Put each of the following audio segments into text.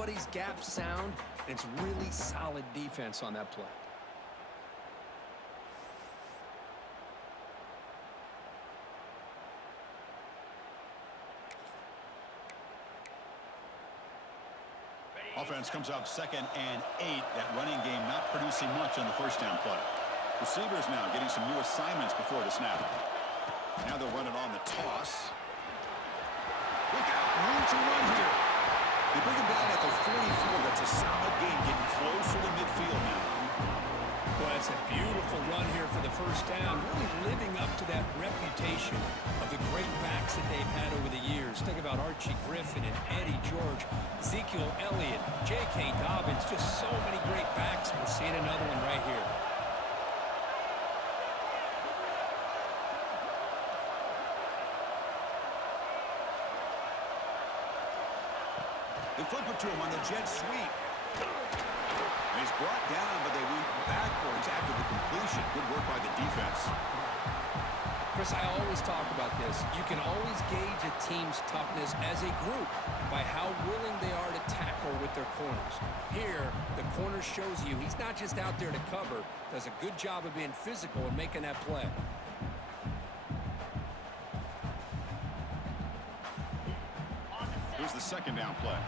Everybody's gap sound, and it's really solid defense on that play. Offense comes up 2nd and 8. That running game not producing much on the first down play. Receivers now getting some new assignments before the snap. Now they'll run it on the toss. Look out, room to run here. They bring him down at the 44. That's a solid game, getting closer to midfield now. Well, it's a beautiful run here for the first down, really living up to that reputation of the great backs that they've had over the years. Think about Archie Griffin and Eddie George, Ezekiel Elliott, J.K. Dobbins, just so many great backs. We're seeing another one right here. They flip it to him on the jet sweep. And he's brought down, but they went backwards after the completion. Good work by the defense. Chris, I always talk about this. You can always gauge a team's toughness as a group by how willing they are to tackle with their corners. Here, the corner shows you he's not just out there to cover, does a good job of being physical and making that play. Here's the second down play.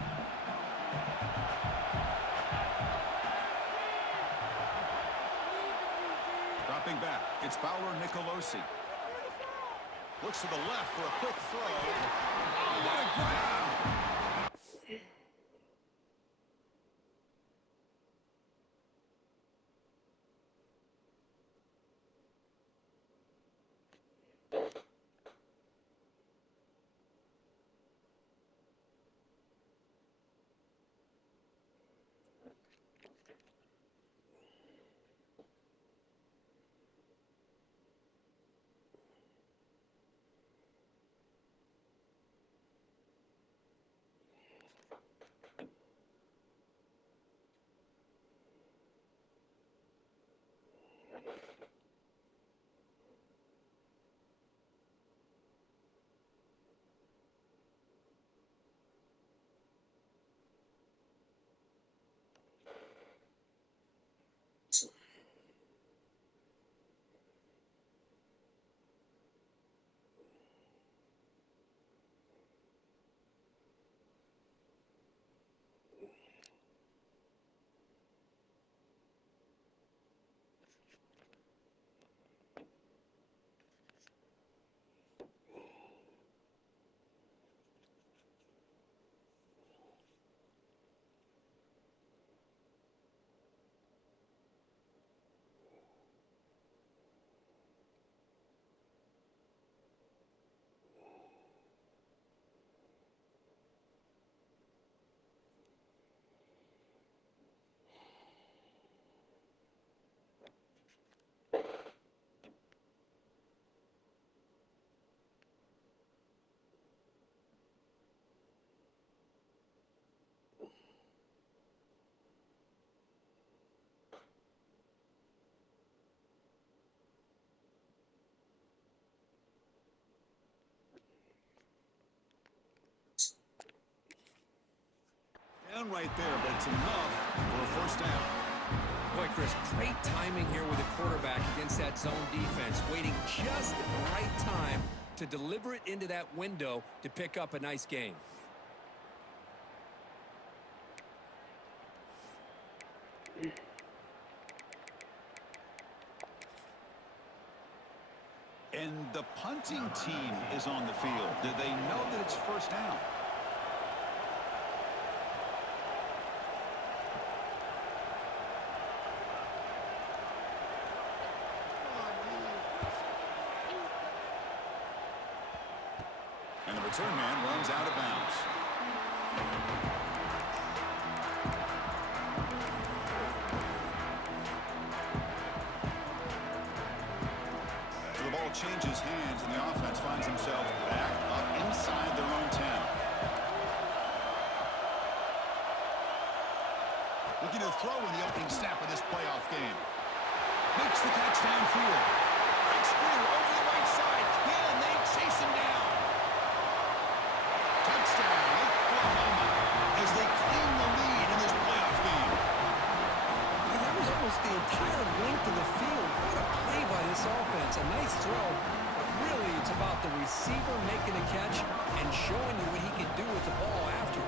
Dropping back, it's Fowler Nicolosi. Looks to the left for a quick throw. Oh, what a grab! Down right there, but it's enough for a first down. Boy, Chris, great timing here with the quarterback against that zone defense, waiting just at the right time to deliver it into that window to pick up a nice gain. And the punting team is on the field. Do they know that it's first down? And the return man runs out of bounds. So the ball changes hands, and the offense finds himself back up inside their own 10. Looking to throw in the opening snap of this playoff game. Makes the catch downfield. Breaks through over the right side. Can they chase him down? Touchdown, Oklahoma, as they clean the lead throw, but really it's about the receiver making a catch and showing you what he can do with the ball after.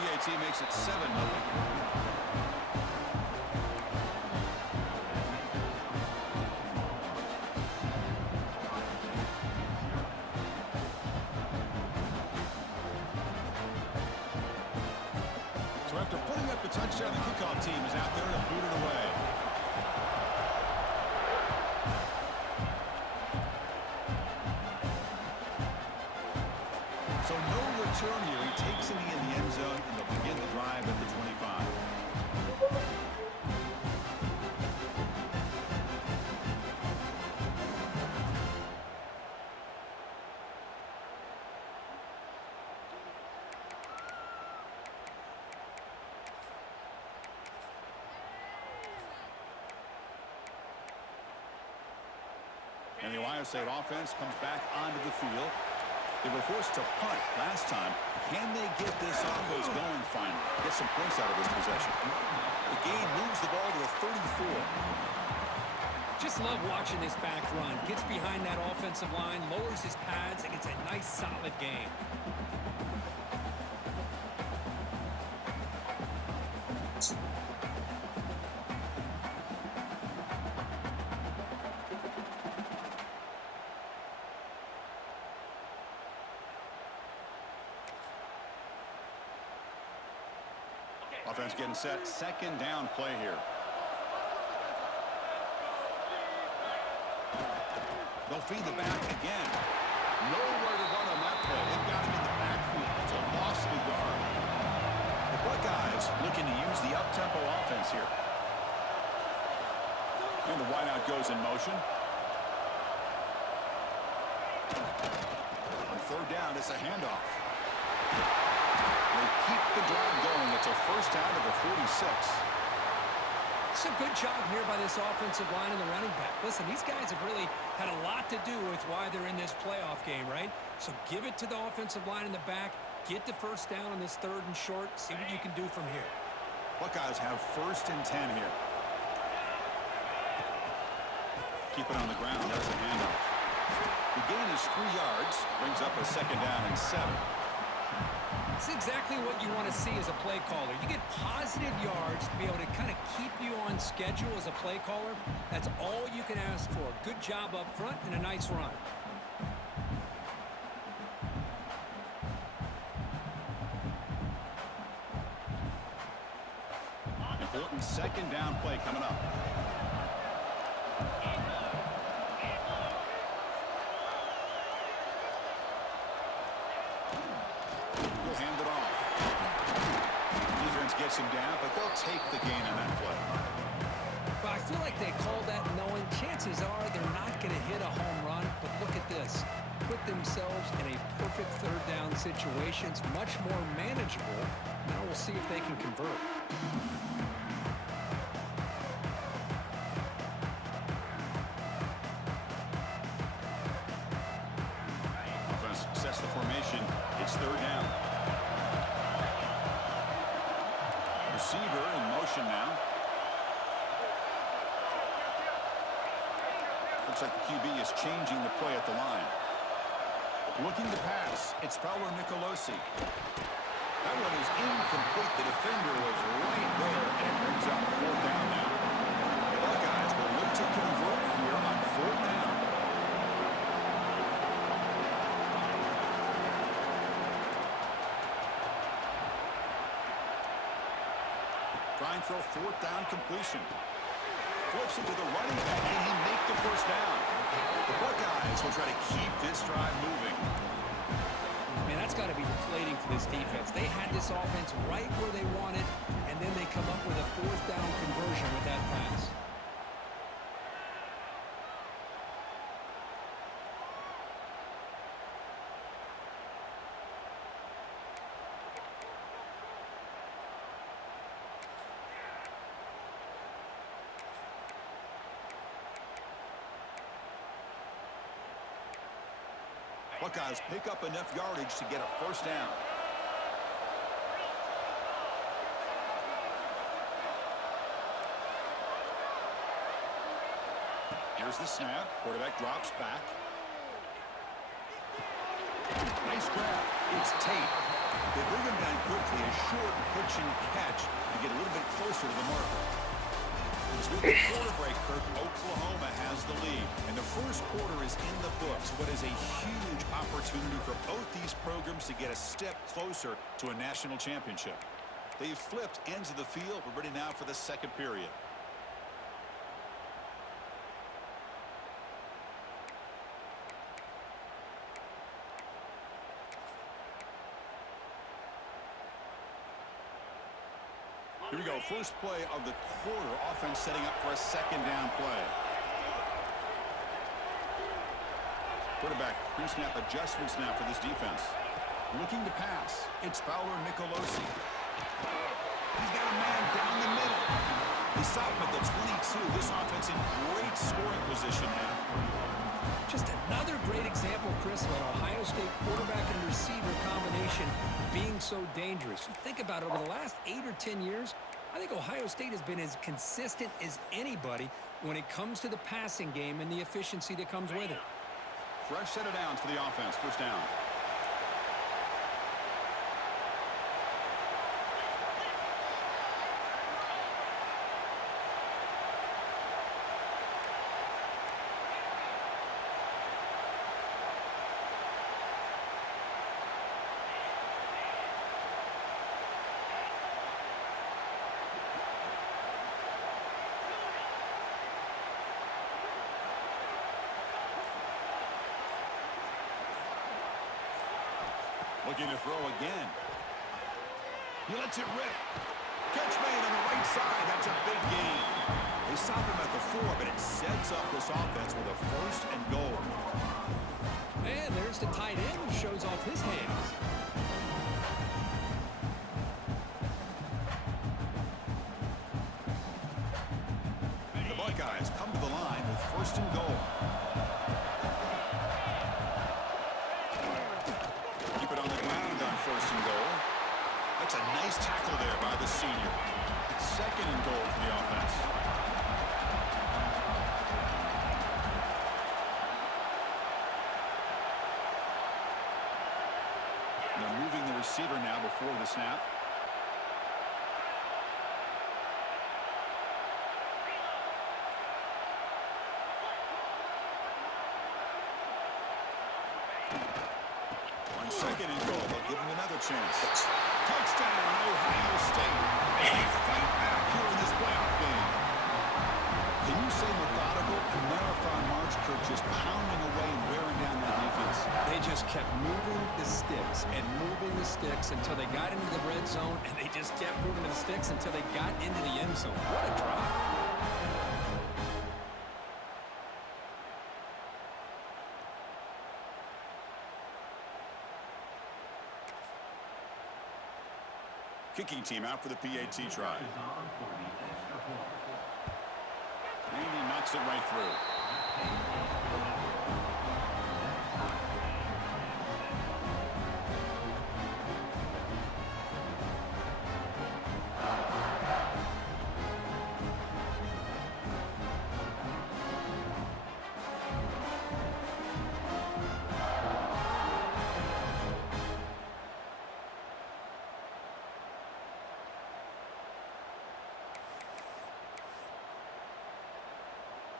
PAT makes it 7-0. So after putting up the touchdown, the kickoff team is out there to boot it away. So no return here. He takes it in the end zone, and they'll begin the drive at the 25. And the Ohio State offense comes back onto the field. They were forced to punt last time. Can they get this offense going finally? Get some points out of this possession. The game moves the ball to the 34. Just love watching this back run. Gets behind that offensive line, lowers his pads, and gets a nice solid game. Offense getting set. Second down play here. They'll feed the back again. Nowhere to run on that play. They've got him in the backfield. It's a loss of a yard. The Buckeyes looking to use the up-tempo offense here. And the wideout goes in motion. On third down, it's a handoff. They keep the drive going. It's a first down to the 46. It's a good job here by this offensive line and the running back. Listen, these guys have really had a lot to do with why they're in this playoff game, right? So give it to the offensive line in the back. Get the first down on this third and short. See what you can do from here. Buckeyes have first and 10 here. Keep it on the ground. There's a handoff. The gain is 3 yards. Brings up a second down and 7. It's exactly what you want to see as a play caller. You get positive yards to be able to kind of keep you on schedule as a play caller. That's all you can ask for. Good job up front and a nice run. Important second down play coming up. Hand it off. Defense gets him down, but they'll take the gain on that play. But I feel like they call that knowing chances are they're not going to hit a home run. But look at this. Put themselves in a perfect third down situation. It's much more manageable. Now we'll see if they can convert. Offense sets the formation. It's third down. Receiver in motion now. Looks like the QB is changing the play at the line. Looking to pass. It's Fowler Nicolosi. That one is incomplete. The defender was right there, and it brings up fourth down now. The Buckeyes will look to convert here on fourth down. Trying for a fourth down completion. Flips it to the running back. Can he make the first down? The Buckeyes will try to keep this drive moving. Man, that's got to be deflating for this defense. They had this offense right where they wanted, and then they come up with a fourth down conversion with that pass. Buckeyes pick up enough yardage to get a first down. Here's the snap. Quarterback drops back. Nice grab. It's Tate. They bring him down quickly. A short pitch and catch to get a little bit closer to the marker. As we get quarter break, Kirk, Oklahoma has the lead. And the first quarter is in the books. What is a huge opportunity for both these programs to get a step closer to a national championship. They've flipped ends of the field. We're ready now for the second period. Here we go. First play of the quarter. Offense setting up for a second down play. Quarterback pre-snap adjustments now for this defense. Looking to pass. It's Fowler Nicolosi. He's got a man down the middle. They stop him at the 22. This offense in great scoring position now. Just another great example, Chris, of an Ohio State quarterback and receiver combination being so dangerous. You think about it, over the last 8 or 10 years, I think Ohio State has been as consistent as anybody when it comes to the passing game and the efficiency that comes with it. Fresh set of downs for the offense. First down. Looking to throw again. He lets it rip. Catch made on the right side. That's a big gain. They stop him at the 4, but it sets up this offense with a first and goal. And there's the tight end who shows off his hands. The Buckeyes come to the line with first and goal. Keep it on the ground on first and goal. That's a nice tackle there by the senior. Second and goal for the offense. They're moving the receiver now before the snap. On second and goal, they'll give him another chance. Touchdown, Ohio State. They fight back here in this playoff game. Can you say methodical? A marathon march, Kirk, just pounding away and wearing down that defense. They just kept moving the sticks and moving the sticks until they got into the red zone, and they just kept moving the sticks until they got into the end zone. What a drive. Kicking team out for the PAT try. And he knocks it right through.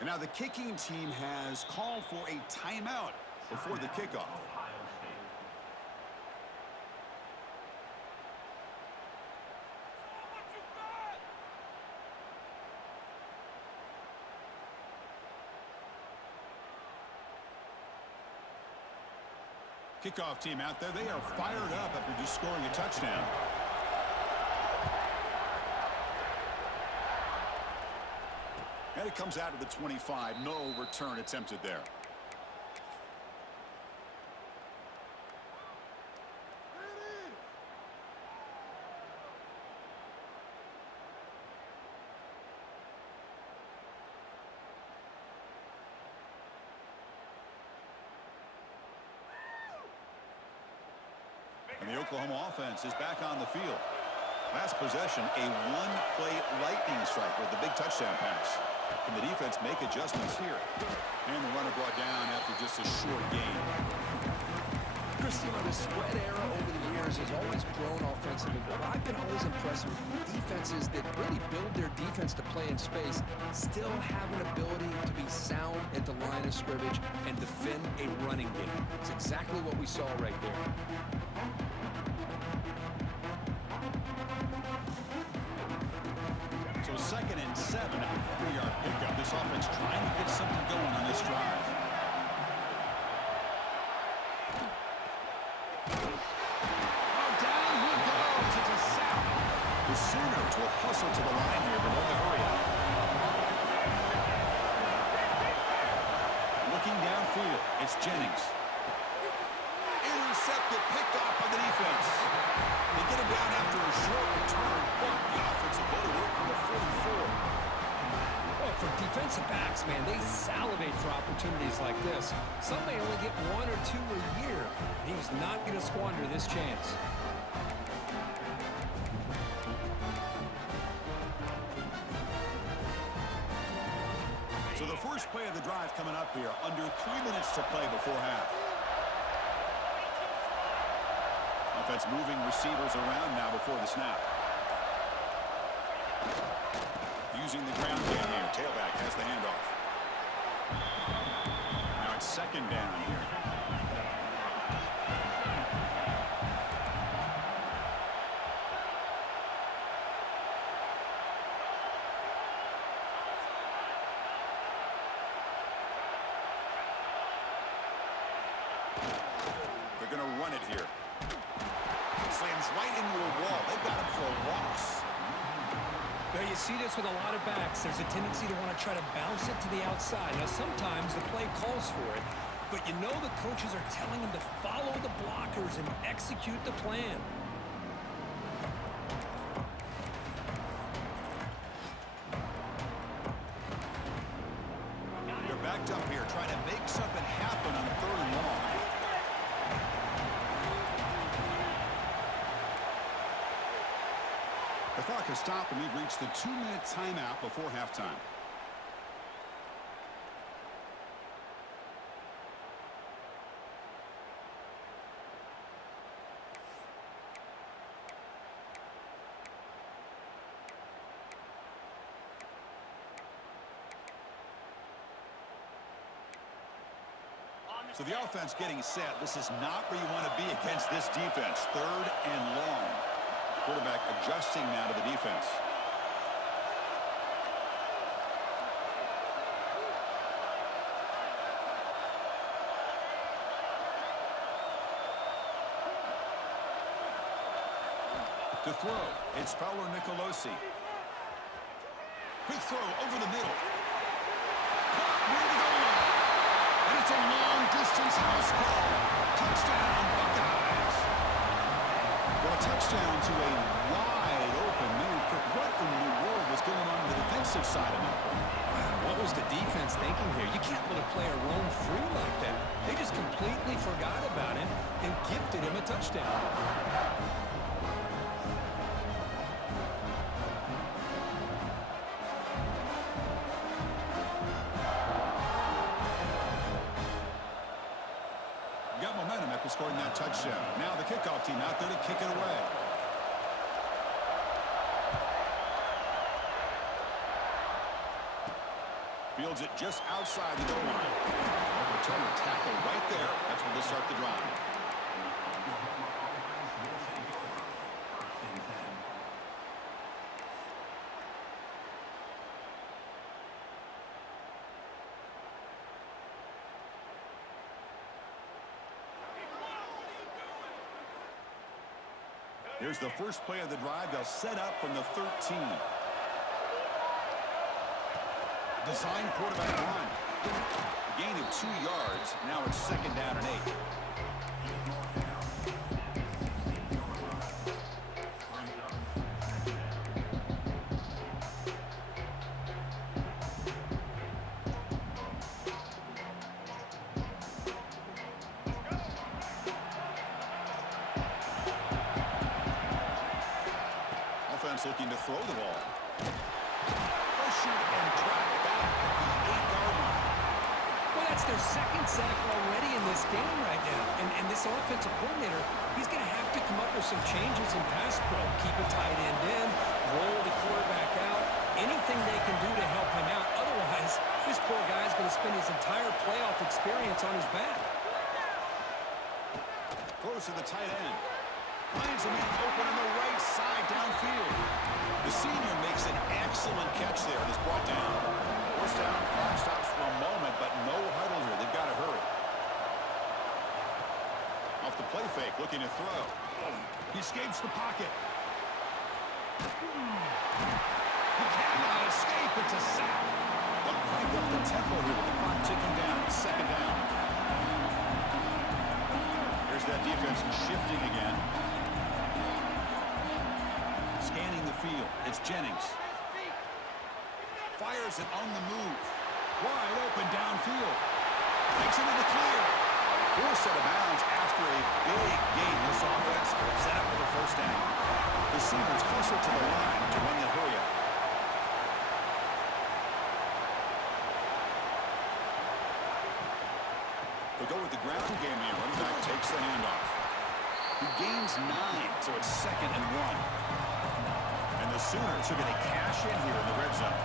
And now the kicking team has called for a timeout before the kickoff. Kickoff team out there, they are fired up after just scoring a touchdown. And it comes out of the 25. No return attempted there. And the Oklahoma offense is back on the field. Last possession, a one-play lightning strike with the big touchdown pass. Can the defense make adjustments here? And the runner brought down after just a short gain. Chris, you know, the spread era over the years has always grown offensively, but I've been always impressed with defenses that really build their defense to play in space, still have an ability to be sound at the line of scrimmage and defend a running game. It's exactly what we saw right there. So 2nd and 7 at the 3-yard pickup. This offense trying to get something going on this drive. Oh, down he goes. It's a sack. The Sooners will hustle to the line here, but only hurry up. Looking downfield, it's Jennings. Intercepted, picked off by the defense. They get him down after a short return, but the offensive go to work from the 44. Well, for defensive backs, man, they salivate for opportunities like this. Some may only get 1 or 2 a year, and he's not going to squander this chance. So the first play of the drive coming up here, under 3 minutes to play before half. Offense moving receivers around now before the snap. Using the ground game here. Tailback has the handoff. Now it's 2nd down here. They're going to run it here. Slams right into a wall. They've got him for a loss. Now, you see this with a lot of backs. There's a tendency to want to try to bounce it to the outside. Now, sometimes the play calls for it, but you know the coaches are telling them to follow the blockers and execute the plan. They're backed up here trying to make something happen on 3rd and long. The clock has stopped, and we've reached the 2-minute timeout before halftime. So the offense getting set. This is not where you want to be against this defense. 3rd and long. Quarterback adjusting now to the defense. To throw, it's Paolo Nicolosi. Quick throw over the middle. Caught near the goal line. And it's a long-distance house call. Touchdown, Buckeyes. Well, a touchdown to a wide-open man. What in the world was going on the defensive side of that play? Wow, what was the defense thinking here? You can't let a player roam free like that. They just completely forgot about him and gifted him a touchdown. Got momentum after scoring that touchdown. Now the kickoff team out there to kick it away. Fields it just outside the goal line. Return the tackle right there. That's where they'll start the drive. Here's the first play of the drive. They'll set up from the 13. Design quarterback run. A gain of 2 yards. Now it's 2nd down and 8. Offense looking to throw the ball. pressured and trapped back at the 8-yard line. Well, that's their second sack already in this game right now. And this offensive coordinator, he's going to have to come up with some changes in pass pro. Keep a tight end in, roll the quarterback out, anything they can do to help him out. Otherwise, this poor guy's going to spend his entire playoff experience on his back. Throws to the tight end. Finds a man open on the right side downfield. The senior makes an excellent catch there and is brought down. First down, clock stops for a moment, but no huddle here. They've got to hurry. Off the play fake, looking to throw. He escapes the pocket. He cannot escape. It's a sack. They'll crank up the tempo here with the clock ticking down. Second down. Here's that defense shifting again. Scanning the field. It's Jennings. Fires it on the move. Wide open downfield. Takes it to the clear. Forced out of bounds after a big gain. This offense set up with a first down. The Seabirds closer to the line to run the hurry up. They go with the ground game here. Running back takes the handoff. He gains 9, so it's 2nd and 1. And the Sooners are going to cash in here in the red zone.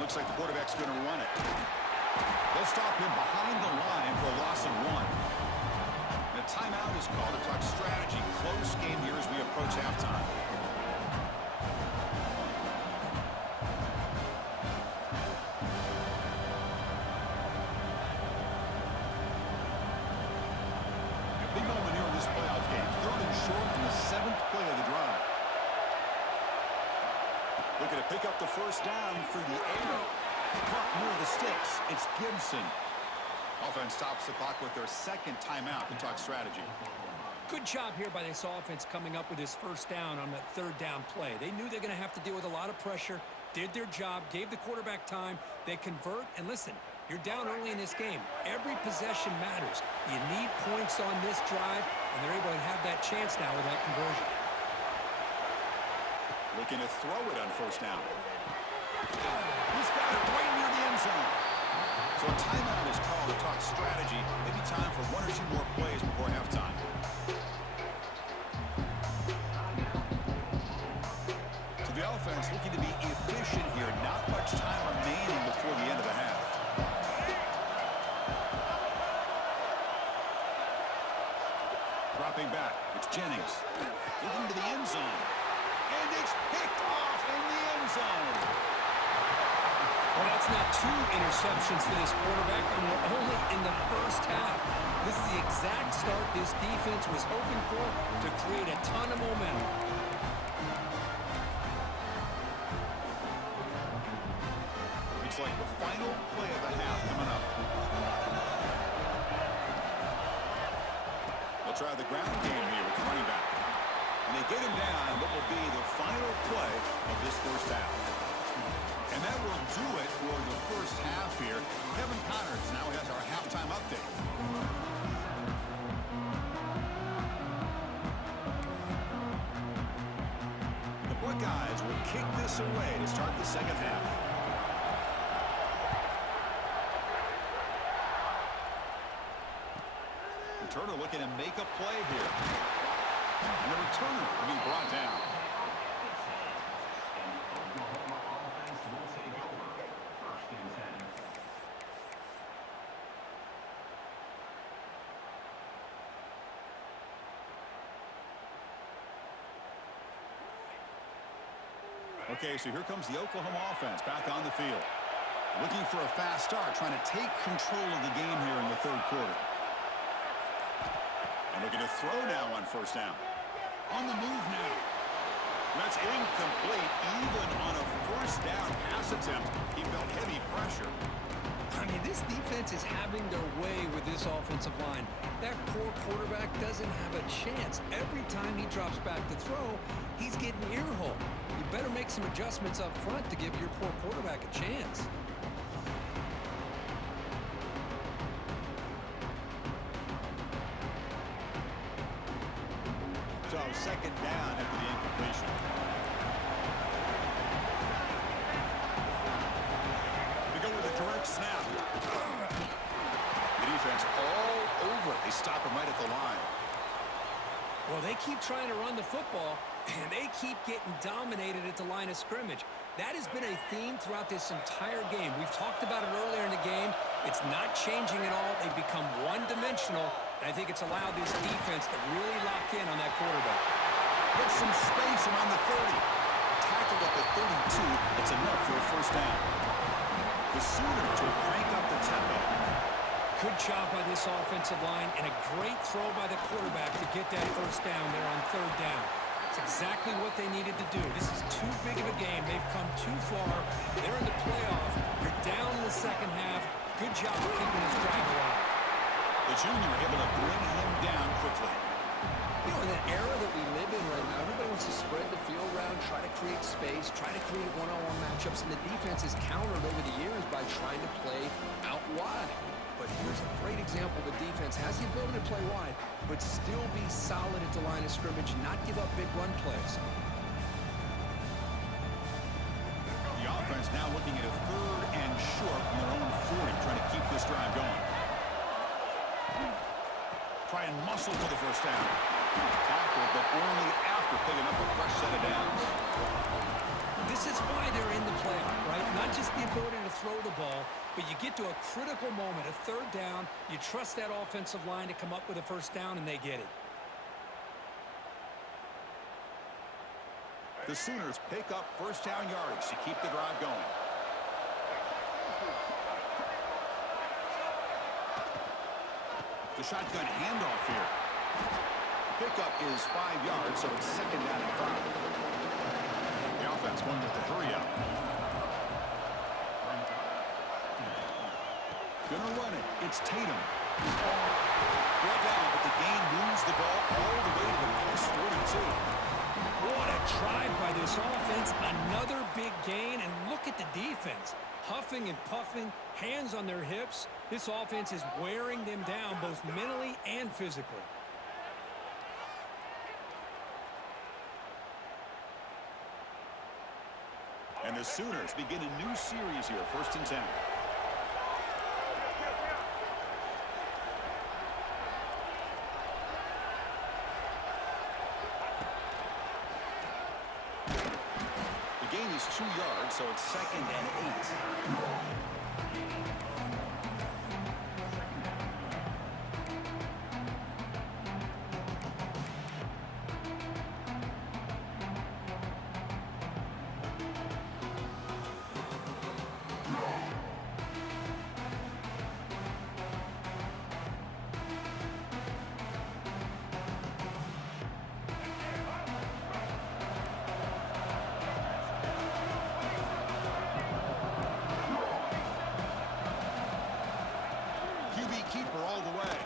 Looks like the quarterback's going to run it. They'll stop him behind the line for a loss of 1. And a timeout is called to talk strategy. Close game here as we approach halftime. A big moment here in this playoff game. 3rd and short in the 7th play of the drive. Looking to pick up the first down through the air. Caught near the sticks. It's Gibson. Offense stops the clock with their 2nd timeout to talk strategy. Good job here by this offense coming up with his first down on that 3rd down play. They knew they're going to have to deal with a lot of pressure, did their job, gave the quarterback time. They convert, and listen, you're down early in this game. Every possession matters. You need points on this drive, and they're able to have that chance now with that conversion. Looking to throw it on first down. He's got it right near the end zone. So a timeout is called to talk strategy. Maybe time for 1 or 2 more plays before halftime. So the offense looking to be efficient here. Not much time remaining before the end of the half. Dropping back. It's Jennings. Looking to the end zone. And it's picked off in the end zone. Well, that's now 2 interceptions for this quarterback, and we're only in the first half. This is the exact start this defense was hoping for to create a ton of momentum. Looks like the final play of the half coming up. They'll try the ground game here with the running back. And they get him down what will be the final play of this first half. And that will do it for the first half here. Kevin Connors now has our halftime update. The Buckeyes will kick this away to start the second half. Returner looking to make a play here. And the returner will be brought down. Okay, so here comes the Oklahoma offense back on the field. Looking for a fast start, trying to take control of the game here in the 3rd quarter. And looking to throw now on first down. On the move now. That's incomplete. Even on a first down pass attempt, he felt heavy pressure. I mean, this defense is having their way with this offensive line. That poor quarterback doesn't have a chance. Every time he drops back to throw, he's getting earholed. You better make some adjustments up front to give your poor quarterback a chance. So second down after the incompletion. They go with a direct snap. The defense all over it. They stop him right at the line. Well, they keep trying to run the football, and they keep getting dominated at the line of scrimmage. That has been a theme throughout this entire game. We've talked about it earlier in the game. It's not changing at all. They've become one-dimensional, and I think it's allowed this defense to really lock in on that quarterback. Put some space around the 30. Tackled at the 32. It's enough for a first down. The Sooners will crank up the tempo. Good job by this offensive line, and a great throw by the quarterback to get that first down there on third down. It's exactly what they needed to do. This is too big of a game. They've come too far. They're in the playoff. You're down in the second half. Good job of keeping this drive alive. The junior able to bring him down quickly. You know, in that era that we live in right now, everybody wants to spread the field around, try to create space, try to create one-on-one matchups, and the defense is countered over the years by trying to play out wide. But here's a great example. The defense has the ability to play wide, but still be solid at the line of scrimmage, not give up big run plays. The offense now looking at a third and short from their own 40, trying to keep this drive going. Try and muscle for the first down. Tackle, but only after picking up a fresh set of downs. This is why they're in the playoff, right? Not just the ability to throw the ball, but you get to a critical moment, a third down, you trust that offensive line to come up with a first down, and they get it. The Sooners pick up first down yardage to keep the drive going. The shotgun handoff here. Pickup is 5 yards, so it's second down and 5. The offense going with the hurry up. Gonna run it. It's Tatum. Brought down, but the gain moves the ball all the way to the plus 42. What a drive by this offense. Another big gain, and look at the defense. Huffing and puffing, hands on their hips. This offense is wearing them down both mentally and physically. And the Sooners begin a new series here, 1st and 10. The gain is 2 yards, so it's second and 8. Keeper all the way.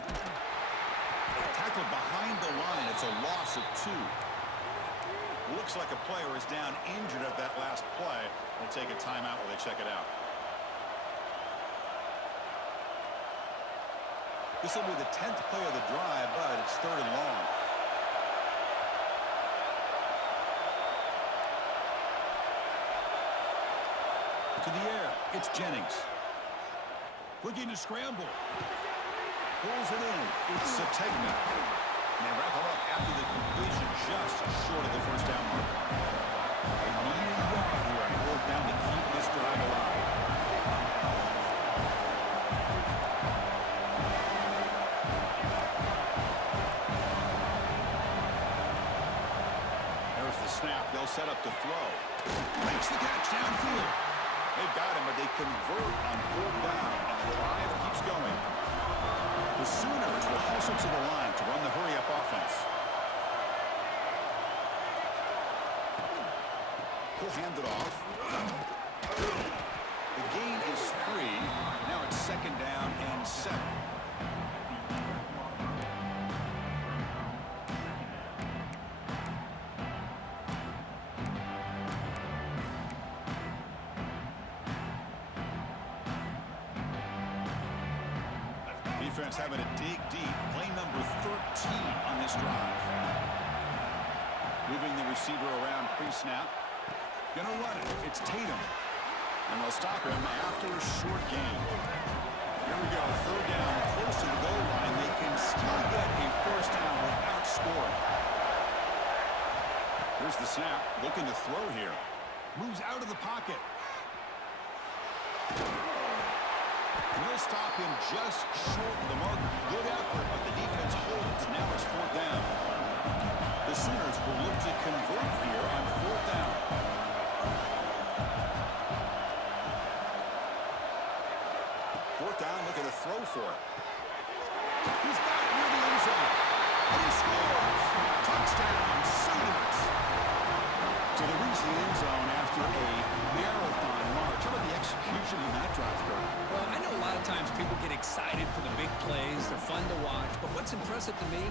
Tackled behind the line. It's a loss of 2. Looks like a player is down injured at that last play. We'll take a timeout while they check it out. This will be the 10th play of the drive, but it's 3rd and long. To the air. It's Jennings. Looking to scramble. Pulls it in. It's Sategna. And they wrap him up after the completion, just short of the first down mark. They need a yard here on 4th down to keep this drive alive. There's the snap. They'll set up to throw. Makes the catch downfield. They've got him, but they convert on 4th down, and the drive keeps going. The Sooners will hustle to the line to run the hurry-up offense. He'll hand it off. The gain is 3. Now it's second down and 7. Defense having to dig deep. Play number 13 on this drive. Moving the receiver around pre-snap. Gonna run it. It's Tatum. And they'll stop him after a short gain. Here we go. Third down, close to the goal line. They can still get a first down without scoring. Here's the snap. Looking to throw here. Moves out of the pocket. And he'll stop him just short of the marker. Good effort, but the defense holds. Now it's fourth down. The Sooners will look to convert here on fourth down. Fourth down, looking to throw for it. He's got it near the end zone. And he scores. Touchdown, Sooners. So they reach the end zone after a marathon march. How about the execution in that drive, Kurt? Well, I know a lot of times people get excited for the big plays. They're fun to watch. But what's impressive to me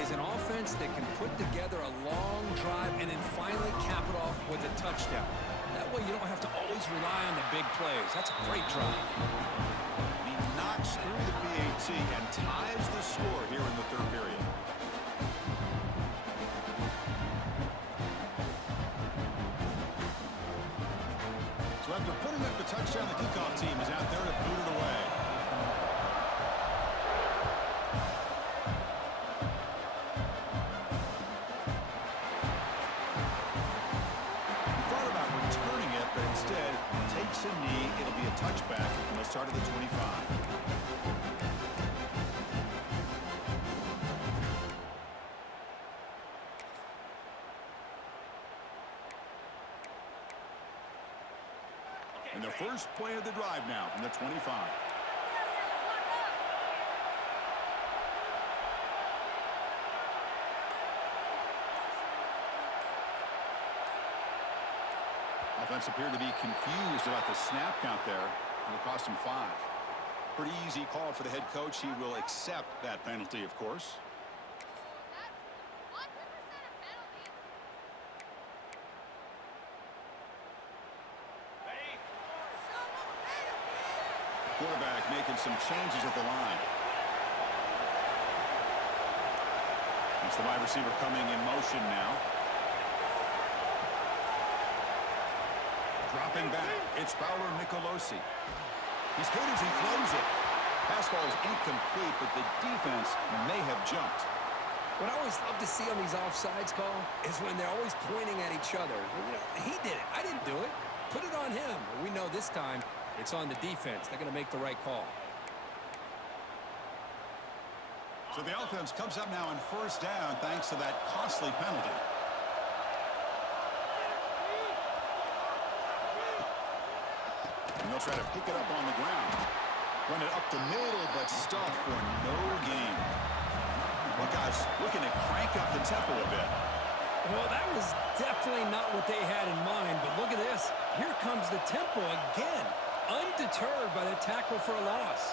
is an offense that can put together a long drive and then finally cap it off with a touchdown. That way you don't have to always rely on the big plays. That's a great drive. He knocks through the PAT and ties the score here in the third period. So after putting up the touchdown, the kickoff team is out there to boot it away. He thought about returning it, but instead takes a knee. It'll be a touchback from the start of the 25. And the first play of the drive now from the 25. Offense appeared to be confused about the snap count there. It'll cost him 5. Pretty easy call for the head coach. He will accept that penalty, of course. Quarterback making some changes at the line. It's the wide receiver coming in motion now. Dropping back. It's Fowler Nicolosi. He's hit as he throws it. Pass ball is incomplete, but the defense may have jumped. What I always love to see on these offsides call is when they're always pointing at each other. You know, he did it. I didn't do it. Put it on him. We know this time it's on the defense. They're going to make the right call. So the offense comes up now on first down thanks to that costly penalty. And they'll try to pick it up on the ground. Run it up the middle, but stuff for no gain. Well, guys, looking to crank up the tempo a bit. Well, that was definitely not what they had in mind, but look at this. Here comes the tempo again, undeterred by the tackle for a loss.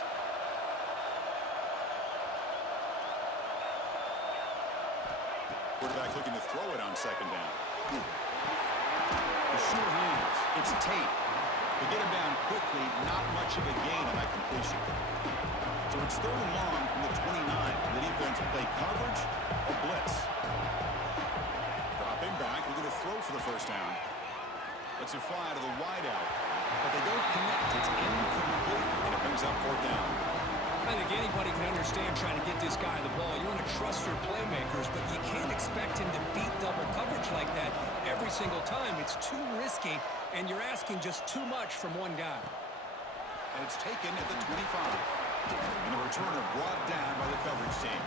Quarterback looking to throw it on second down. The sure hands. It's Tate. They get him down quickly, not much of a gain on that completion. So it's third and long from the 29. The defense play coverage or blitz. Dropping back, looking to throw for the first down. Lets it fly to the wideout. But they don't connect. It's incomplete, and it brings up fourth down. I think anybody can understand trying to get this guy the ball. You want to trust your playmakers, but you can't expect him to beat double coverage like that every single time. It's too risky, and you're asking just too much from one guy. And it's taken at the 25. And the returner brought down by the coverage team.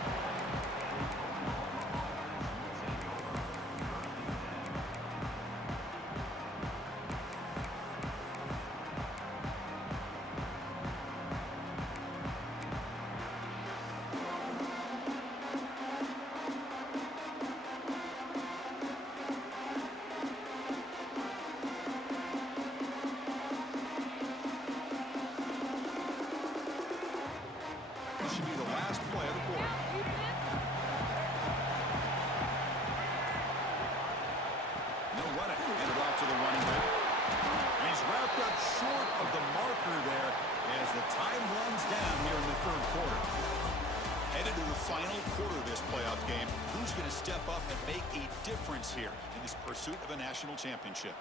Should be the last play of the quarter. No running. Handed off to the running back. And he's wrapped up short of the marker there as the time runs down here in the third quarter. Headed to the final quarter of this playoff game. Who's going to step up and make a difference here in this pursuit of a national championship?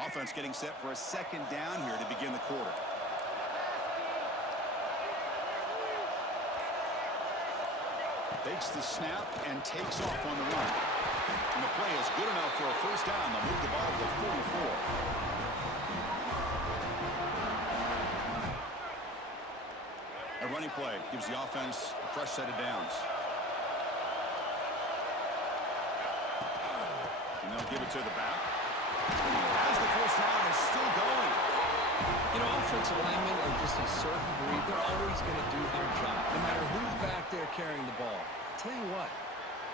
Offense getting set for a second down here to begin the quarter. Takes the snap and takes off on the run. And the play is good enough for a first down. They'll move the ball to 44. A running play gives the offense a fresh set of downs. And they'll give it to the back. As the first down is still going. You know, offensive linemen are just a certain breed. They're always going to do their job, no matter who's back there carrying the ball. I'll tell you what,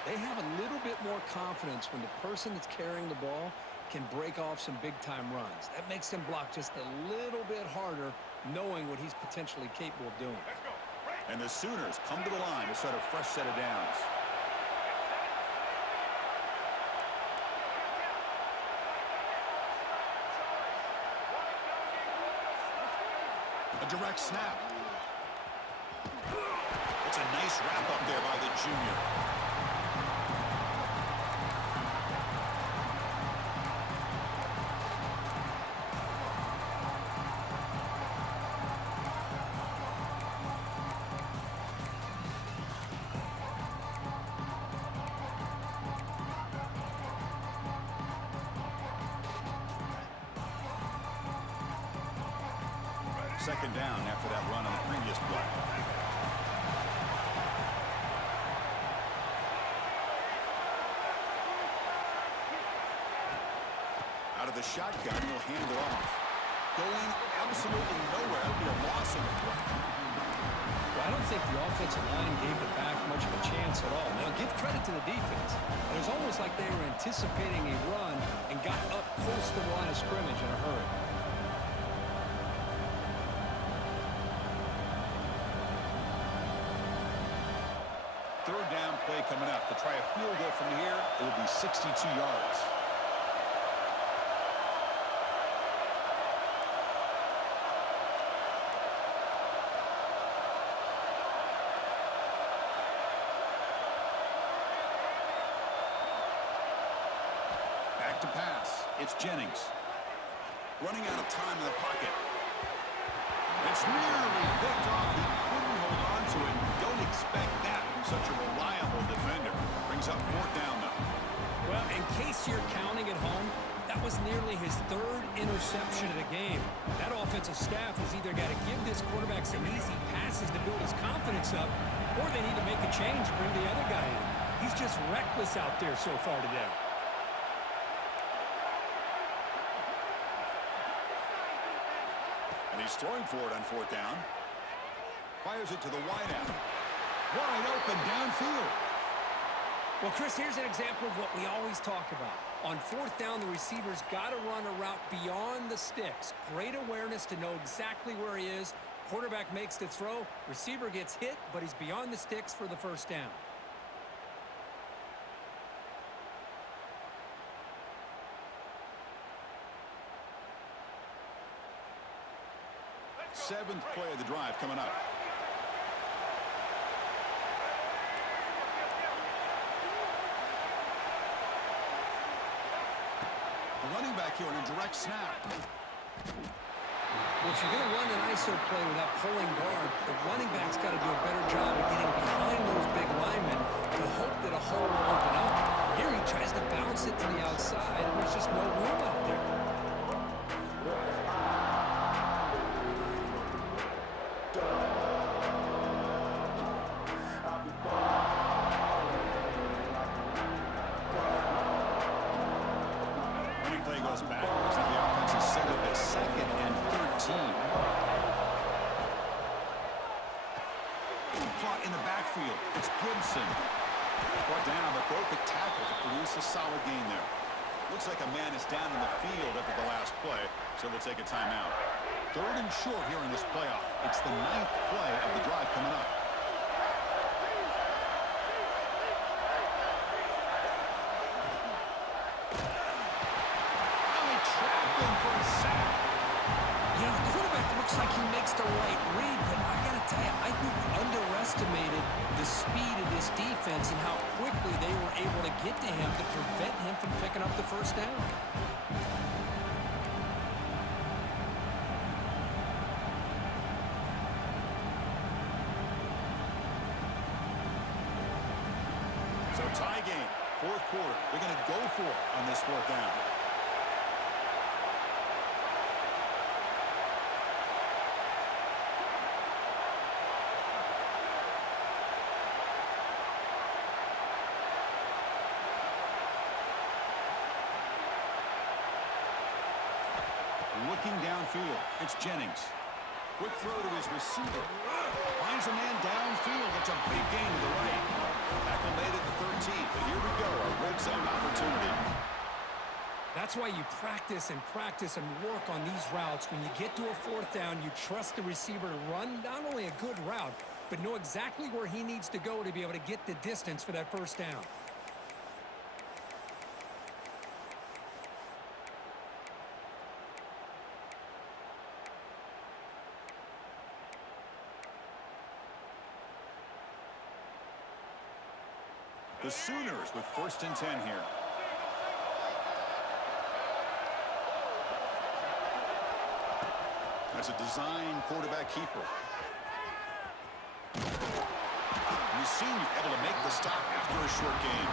they have a little bit more confidence when the person that's carrying the ball can break off some big-time runs. That makes them block just a little bit harder, knowing what he's potentially capable of doing. And the Sooners come to the line to set a fresh set of downs. A direct snap. It's a nice wrap up there by the junior. Second down after that run on the previous play. Out of the shotgun, he'll hand it off. Going absolutely nowhere. That'll be a loss on the play. Well, I don't think the offensive line gave the back much of a chance at all. Now, give credit to the defense. It was almost like they were anticipating a run and got up close to the line of scrimmage in a hurry. Third down play coming up. To try a field goal from here, it will be 62 yards. Back to pass. It's Jennings. Running out of time in the pocket. It's nearly picked off. He couldn't hold on to it. Don't expect that from such a reliable defender. Brings up fourth down, though. Well, in case you're counting at home, that was nearly his third interception of the game. That offensive staff has either got to give this quarterback some easy passes to build his confidence up, or they need to make a change and bring the other guy in. He's just reckless out there so far today. And he's throwing for it on fourth down. Fires it to the wideout. Wide open downfield. Well, Chris, here's an example of what we always talk about. On fourth down, the receiver's got to run a route beyond the sticks. Great awareness to know exactly where he is. Quarterback makes the throw. Receiver gets hit, but he's beyond the sticks for the first down. Seventh play of the drive coming up. The running back here on a direct snap. Well, if you're going to run an ISO play with that pulling guard, the running back's got to do a better job of getting behind those big linemen to hope that a hole will open up. Here he tries to bounce it to the outside, and there's just no room out there. In the backfield, it's Gibson. Brought down, but broke the tackle to produce a solid gain there. Looks like a man is down in the field. A take a timeout. 3rd and short here in this playoff. It's the 9th play of the drive coming up. They trap him for a sack. Yeah, the quarterback looks like he makes the right read, but I got to tell you, I think he underestimated the speed of this defense and how quickly they were able to get to him to prevent him from picking up the first down. So tie game, 4th quarter. They're going to go for it on this 4th down. Looking downfield, it's Jennings. Quick throw to his receiver. Finds a man downfield. It's a big gain to the right. Tackle made at the 13, but here we go, a red zone opportunity. That's why you practice and work on these routes. When you get to a 4th down, you trust the receiver to run not only a good route, but know exactly where he needs to go to be able to get the distance for that first down. The Sooners with 1st and 10 here. That's a design quarterback keeper. And the senior able to make the stop after a short game.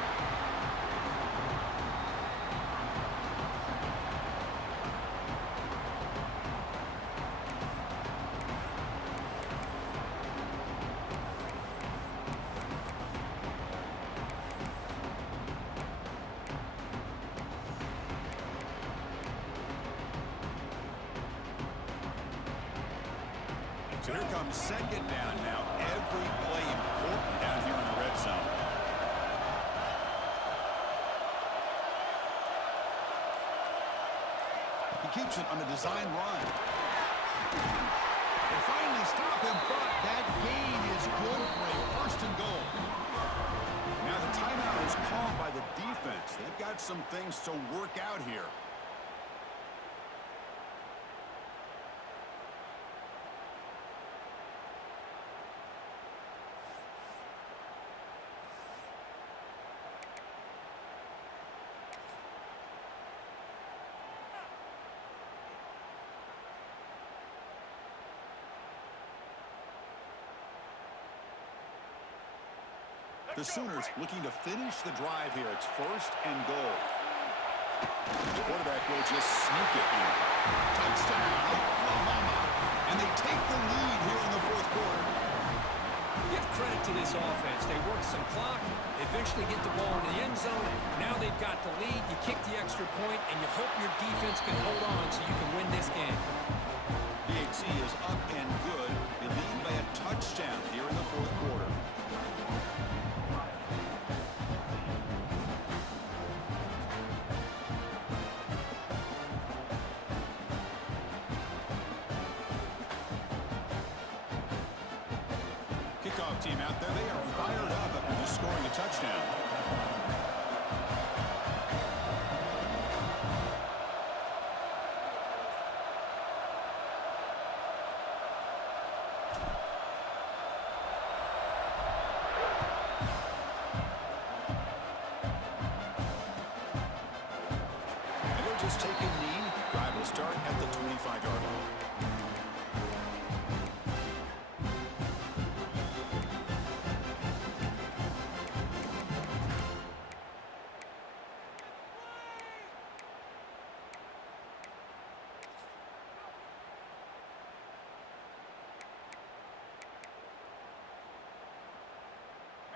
So here comes 2nd down now. Every play important down here in the red zone. He keeps it on a design run. They finally stop him, but that gain is good for a 1st and goal. Now the timeout is called by the defense. They've got some things to work out here. The Sooners looking to finish the drive here. It's 1st and goal. The quarterback will just sneak it in. Touchdown, Oklahoma. And they take the lead here in the 4th quarter. Give credit to this offense. They work some clock, eventually get the ball into the end zone. Now they've got the lead. You kick the extra point, and you hope your defense can hold on so you can win this game. The AT is up and good. They lead by a touchdown here in the 4th quarter. Kickoff team out there. They are fired up after just scoring a touchdown. And they'll just take a knee. Drive will start at the 25-yard line.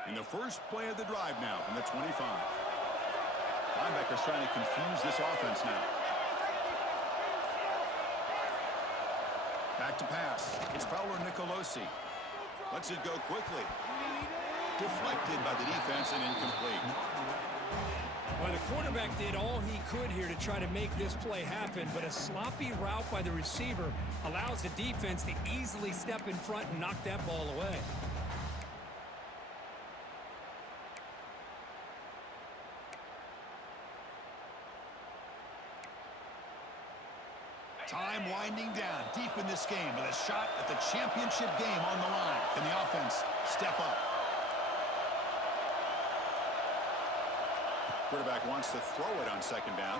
In the first play of the drive now from the 25. Linebacker's trying to confuse this offense now. Back to pass. It's Fowler Nicolosi. Lets it go quickly. Deflected by the defense and incomplete. Well, the quarterback did all he could here to try to make this play happen, but a sloppy route by the receiver allows the defense to easily step in front and knock that ball away. Time winding down deep in this game with a shot at the championship game on the line. Can the offense step up? Quarterback wants to throw it on second down.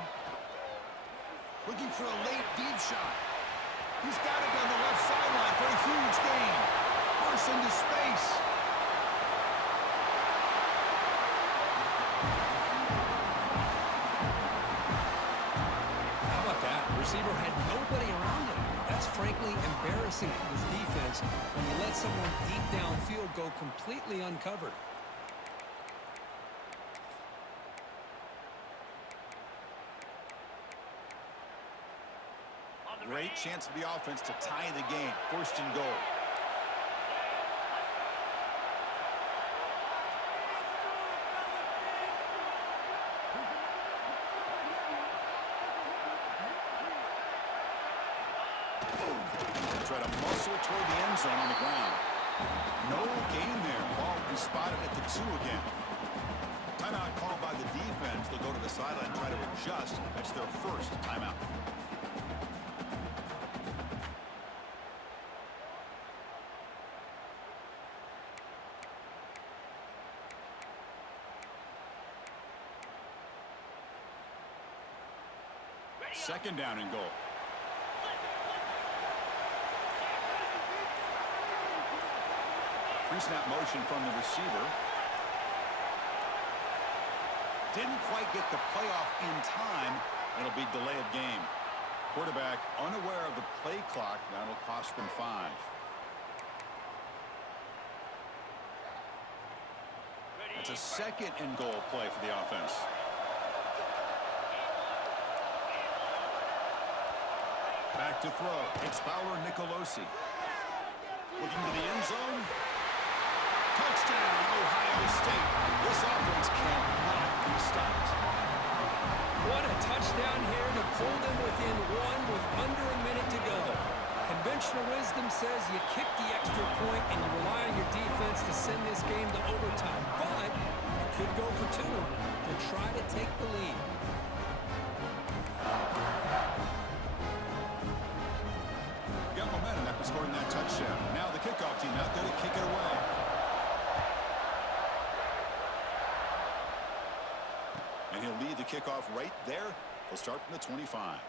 Looking for a late deep shot. He's got it on the left sideline for a huge gain. Bursts into space. How about that? The receiver had nobody around him. That's frankly embarrassing for this defense when you let someone deep downfield go completely uncovered. Great chance for the offense to tie the game. First and goal. Try to muscle toward the end zone on the ground. No gain there. Ball will be spotted at the 2 again. Timeout called by the defense. They'll go to the sideline and try to adjust. That's their first timeout. Second down and goal. Pre-snap motion from the receiver. Didn't quite get the playoff in time. It'll be delay of game. Quarterback unaware of the play clock. That'll cost them 5. It's a second and goal play for the offense. Back to throw. It's Fowler Nicolosi. Looking to the end zone. Touchdown, Ohio State. This offense cannot be stopped. What a touchdown here to pull them within 1 with under a minute to go. Conventional wisdom says you kick the extra point and you rely on your defense to send this game to overtime. But you could go for 2 to try to take the lead. Got momentum after scoring that touchdown. Now the kickoff team out there to kick it away. And he'll lead the kickoff right there. He'll start from the 25.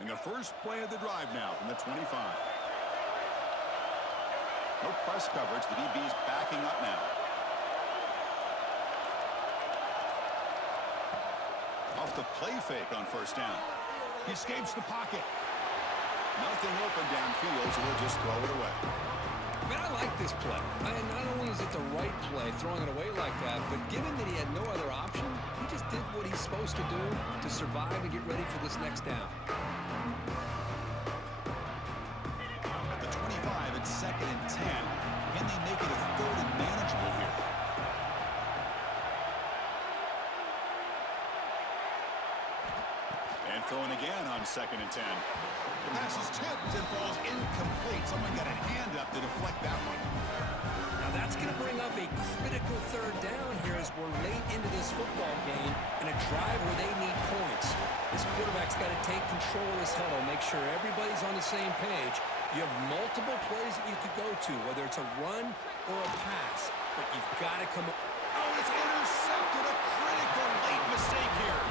In the first play of the drive now from the 25. No press coverage. The DB's backing up now. Off the play fake on first down. He escapes the pocket. Nothing open downfield, so we'll just throw it away. I mean, I like this play. Not only is it the right play, throwing it away like that, but given that he had no other option, he just did what he's supposed to do to survive and get ready for this next down. At the 25, it's second and 10. Can they make it a third and manageable here? And throwing again on second and 10. The pass is tipped and falls incomplete. Someone got a hand up to deflect that one. Now that's going to bring up a critical third down here as we're late into this football game in a drive where they need points. This quarterback's got to take control of this huddle, make sure everybody's on the same page. You have multiple plays that you could go to, whether it's a run or a pass, but you've got to come up. Oh, it's intercepted. A critical late mistake here.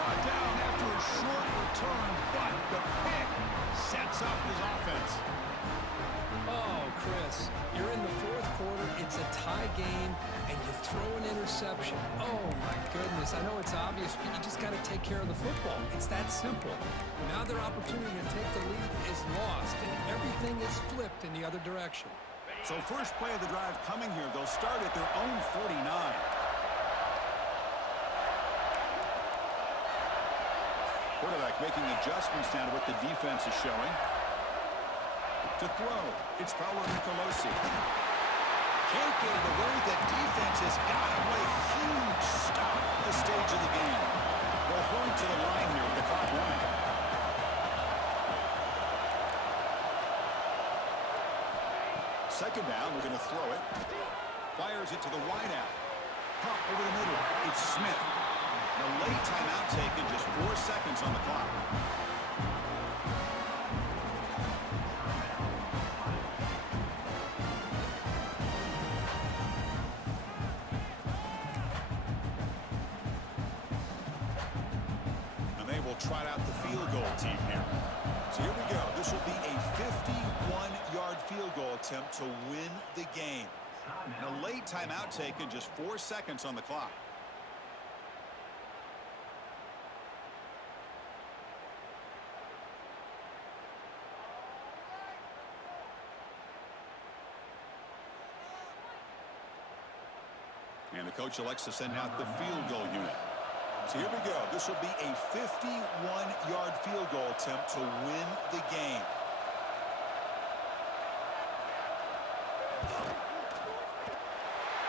Brought down after a short return, but the pick sets up his offense. Oh, Chris, you're in the fourth quarter. It's a tie game, and you throw an interception. Oh, my goodness. I know it's obvious, but you just got to take care of the football. It's that simple. Now their opportunity to take the lead is lost, and everything is flipped in the other direction. So first play of the drive coming here. They'll start at their own 49. Quarterback making adjustments now to what the defense is showing. To throw, it's Paolo Nicolosi. Can't get it away. The defense has got away. Huge stop at the stage of the game. They'll hurry to the line here with the clock running. Second down, we're going to throw it. Fires it to the wideout. Pop over the middle. It's Smith. The late timeout taken, just 4 seconds on the clock. And they will trot out the field goal team here. So here we go. This will be a 51-yard field goal attempt to win the game. And a late timeout taken, just 4 seconds on the clock. And the coach elects to send out the field goal unit. So here we go. This will be a 51-yard field goal attempt to win the game.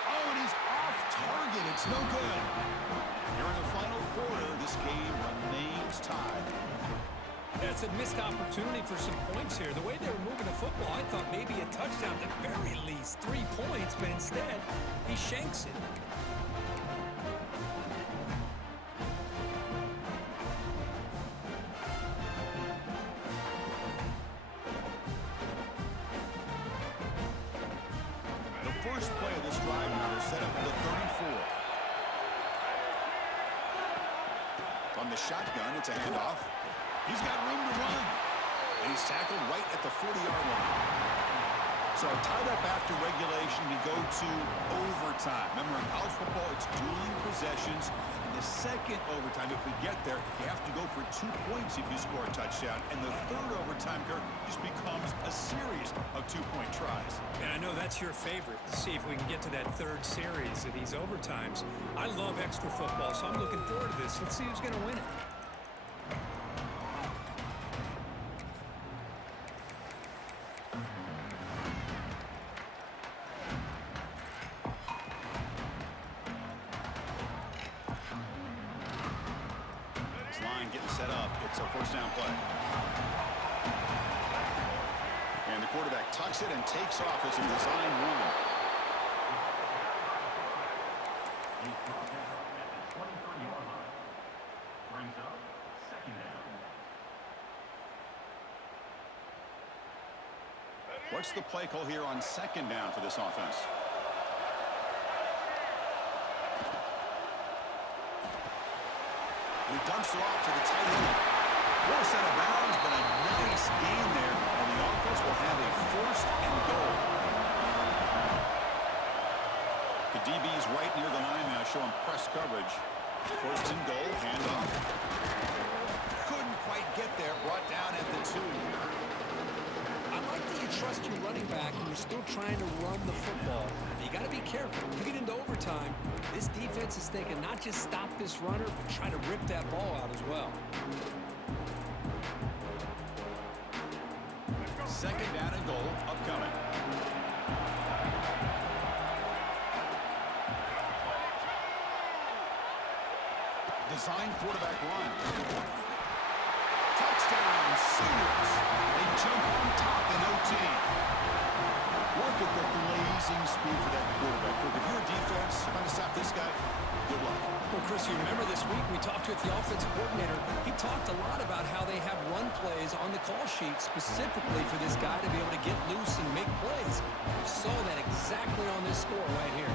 Oh, and he's off target. It's no good. Here in the final quarter, this game remains tied. That's a missed opportunity for some points here. The way they were moving the football, I thought maybe a touchdown at the very least. 3 points, but instead, he shanks it. The first play of this drive now is set up at the 34. From the shotgun, it's a handoff. He's got room to run. And he's tackled right at the 40-yard line. So tied up after regulation, we go to overtime. Remember, in college football, it's dueling possessions. In the second overtime, if we get there, you have to go for 2 points if you score a touchdown. And the third overtime, Kirk, just becomes a series of 2-point tries. And I know that's your favorite, to see if we can get to that third series of these overtimes. I love extra football, so I'm looking forward to this. Let's see who's going to win it. Set up. It's a first down play. And the quarterback tucks it and takes off as a design run. What's the play call here on second down for this offense? He dumps it off to the tight end. Forced out of bounds, but a nice gain there. And the offense will have a first and goal. The DB is right near the line now, showing press coverage. First and goal, handoff. Couldn't quite get there, brought down at the 2. I like that you trust your running back and you're still trying to run the football. You got to be careful. You get into overtime, this defense is thinking not just stop this runner, but try to rip that ball out as well. Second down and goal, upcoming. Design quarterback run. Touchdown, Sooners. They jump on top in OT. Look at the blazing speed for that quarterback. If you're a defense trying to stop this guy, good luck. Well, Chris, you remember this week we talked with the offensive coordinator. He talked a lot about how they have run plays on the call sheet specifically for this guy to be able to get loose and make plays. We saw that exactly on this score right here.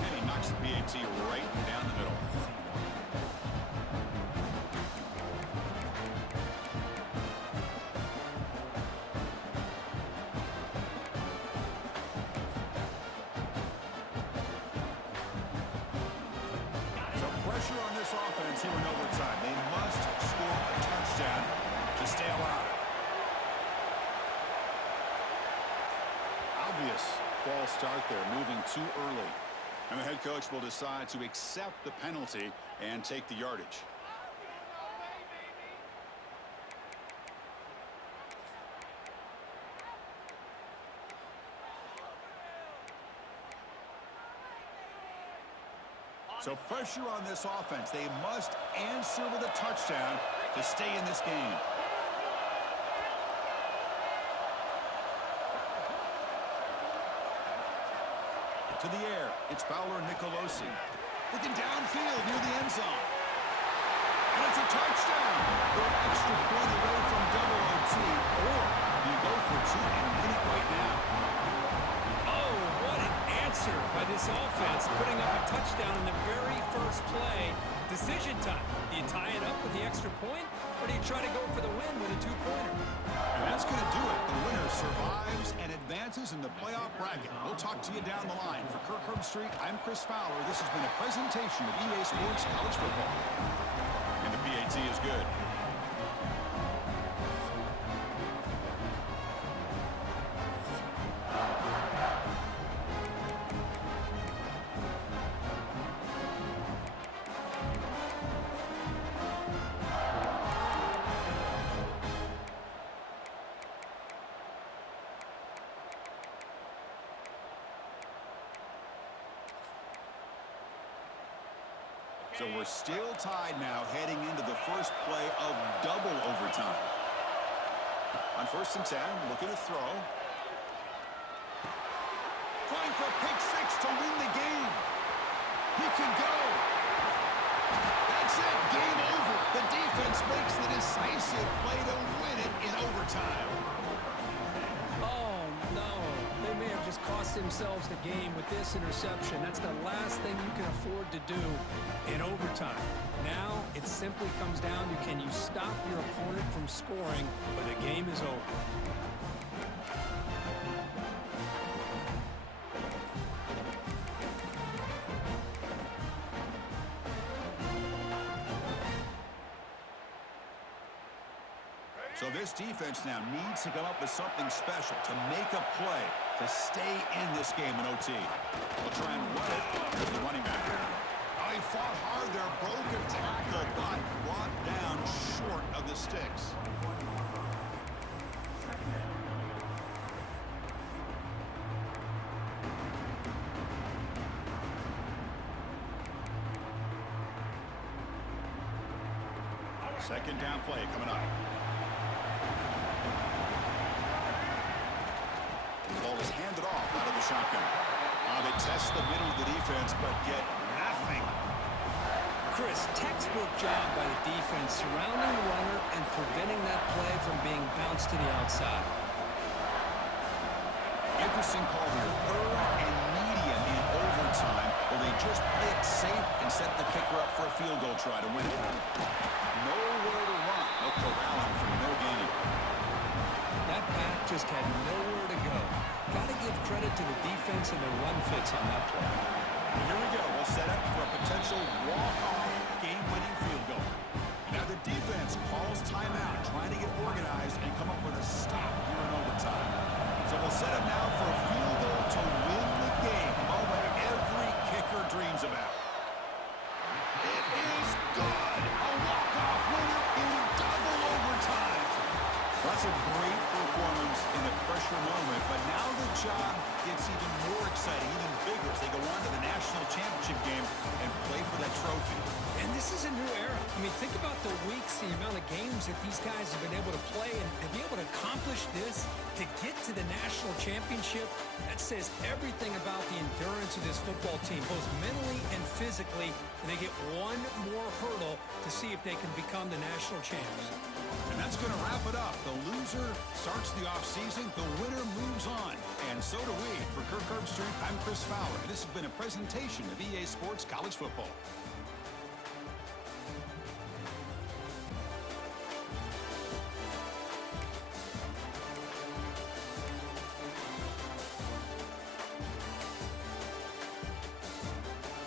And he knocks the PAT right down the middle. Downs here in overtime. They must score a touchdown to stay alive. Obvious false start there, moving too early. And the head coach will decide to accept the penalty and take the yardage. So pressure on this offense. They must answer with a touchdown to stay in this game. To the air, it's Fowler Nicolosi. Looking downfield near the end zone. And it's a touchdown. Go an extra point away from double OT. Or you go for two and win it right now. Oh, what an answer by this offense, putting up a touchdown in the very first play. Decision time. Do you tie it up with the extra point, or do you try to go for the win with a two-pointer? And that's going to do it. The winner survives and advances in the playoff bracket. We'll talk to you down the line. For Kirk Herbstreit, I'm Chris Fowler. This has been a presentation of EA Sports College Football. And the PAT is good. So we're still tied now heading into the first play of double overtime. On 1st and 10, looking to throw. Trying for a pick six to win the game. He can go. That's it. Game over. The defense makes the decisive play to win it in overtime. Oh, no. They may have just cost themselves the game with this interception. That's the last thing you can afford to do in overtime. Now it simply comes down to, can you stop your opponent from scoring, or the game is over. So this defense now needs to come up with something special to make a play to stay in this game in OT. We'll try and run it. Here's the running back. Oh, he fought hard there, broke a tackle, but brought down short of the sticks. Second down play coming up. Ball is handed off out of the shotgun. They test the middle of the defense, but get nothing. Chris, textbook job by the defense surrounding the runner and preventing that play from being bounced to the outside. Interesting call here. 3rd and medium in overtime. Will they just play it safe and set the kicker up for a field goal try to win it? Nowhere to run. No corralling for no gain. That pack just had nowhere to go. Got to give credit to the defense and the run fits on that play. Here we go. We'll set up for a potential walk-off game-winning field goal. Now the defense calls timeout, trying to get organized and come up with a stop here in overtime. So we'll set up now for a field goal to win the game. A moment every kicker dreams about. It is good. A walk-off winner in double overtime. That's a great performance in the pressure moment, but now the job gets even more exciting, even bigger as they go on to the national championship game and play for that trophy. And this is a new era. I mean, think about the weeks, the amount of games that these guys have been able to play, and to be able to accomplish this, to get to the national championship, that says everything about the endurance of this football team, both mentally and physically, and they get one more hurdle to see if they can become the national champs. And that's going to wrap it up. The loser starts the offseason. The winner moves on. And so do we. For Kirk Herbstreit, I'm Chris Fowler. This has been a presentation of EA Sports College Football.